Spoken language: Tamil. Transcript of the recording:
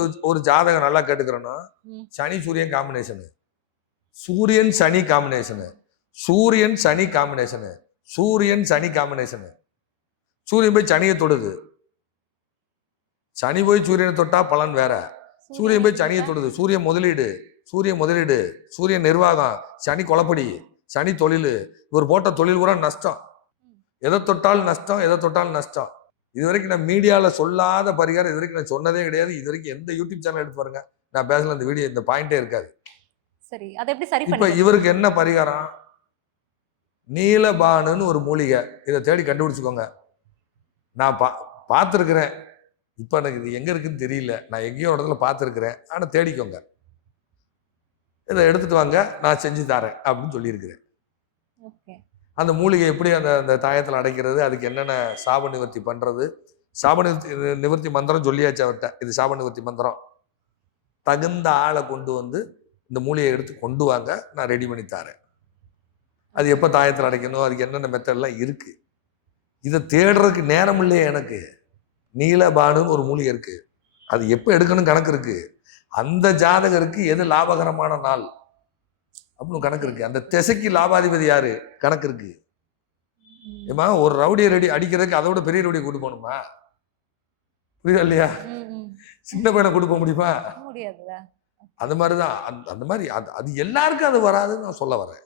ஒரு ஜாதகம் நல்லா கேட்டுக்கிறோன்னா சனி சூரியன் காம்பினேஷனு, சூரியன் சனி காம்பினேஷனு, சூரியன் சனி காம்பினேஷனு, சூரியன் சனி காம்பினேஷனு. சூரியன் போய் சனியை தொடுது, சனி போய் சூரியனை தொட்டா பலன் வேற. சூரியன் போய் சனியை தொடுது, சூரியன் முதலீடு, சூரியன் முதலீடு, சூரியன் நிர்வாகம், சனி கொலப்படி, சனி தொழில். இவர் போட்ட தொழில் கூட நஷ்டம். எதை தொட்டாலும் நஷ்டம், எதை தொட்டாலும் நஷ்டம். இது வரைக்கும் நான் மீடியாவில் சொல்லாத பரிகாரம் இது வரைக்கும் நான் சொன்னதே கிடையாது. இது வரைக்கும் எந்த யூடியூப் சேனல் எடுத்து பாருங்க, நான் பேசல இந்த வீடியோ இந்த பாயிண்டே இருக்காது. சரி, அதை எப்படி சரி இப்ப இவருக்கு என்ன பரிகாரம்? நீலபானுன்னு ஒரு மூலிகை, இதை தேடி கண்டுபிடிச்சுக்கோங்க. நான் பார்த்துருக்கிறேன். இப்போ எனக்கு இது எங்கே இருக்குன்னு தெரியல, நான் எங்கேயோ இடத்துல பார்த்துருக்கிறேன். ஆனால் தேடிக்கோங்க, இதை எடுத்துட்டு வாங்க, நான் செஞ்சு தரேன் அப்படின்னு சொல்லியிருக்கிறேன். அந்த மூலிகை எப்படி அந்த தாயத்தில் அடைக்கிறது, அதுக்கு என்னென்ன சாப நிவர்த்தி பண்ணுறது, சாப நிவர்த்தி மந்திரம் சொல்லியாச்சு அவர்கிட்ட. இது சாப நிவர்த்தி மந்திரம். தகுந்த ஆளை கொண்டு வந்து இந்த மூலிகையை எடுத்து கொண்டு வாங்க, நான் ரெடி பண்ணி தரேன். அது எப்போ தாயத்தில் அடைக்கணும், அதுக்கு என்னென்ன மெத்தட்லாம் இருக்குது. இதை தேடுறதுக்கு நேரம் இல்லையே எனக்கு. நீலபானுன்னு ஒரு மூலிகை இருக்குது, அது எப்போ எடுக்கணும் கணக்கு இருக்குது. அந்த ஜாதகருக்கு எது லாபகரமான நாள் அப்படின்னு கணக்கு இருக்கு. அந்த திசைக்கு லாபாதிபதி யாரு கணக்கு இருக்கு. ஏமா ஒரு ரவுடியை ரெடி அடிக்கிறதுக்கு அதை விட பெரிய ரவுடியை கூட்டு போகணுமா? புரியுதா இல்லையா? சின்ன பையனை கூட்டு போக முடியுமா? முடியாது. அந்த மாதிரிதான். அந்த மாதிரி அது எல்லாருக்கும் அது வராதுன்னு நான் சொல்ல வரேன்.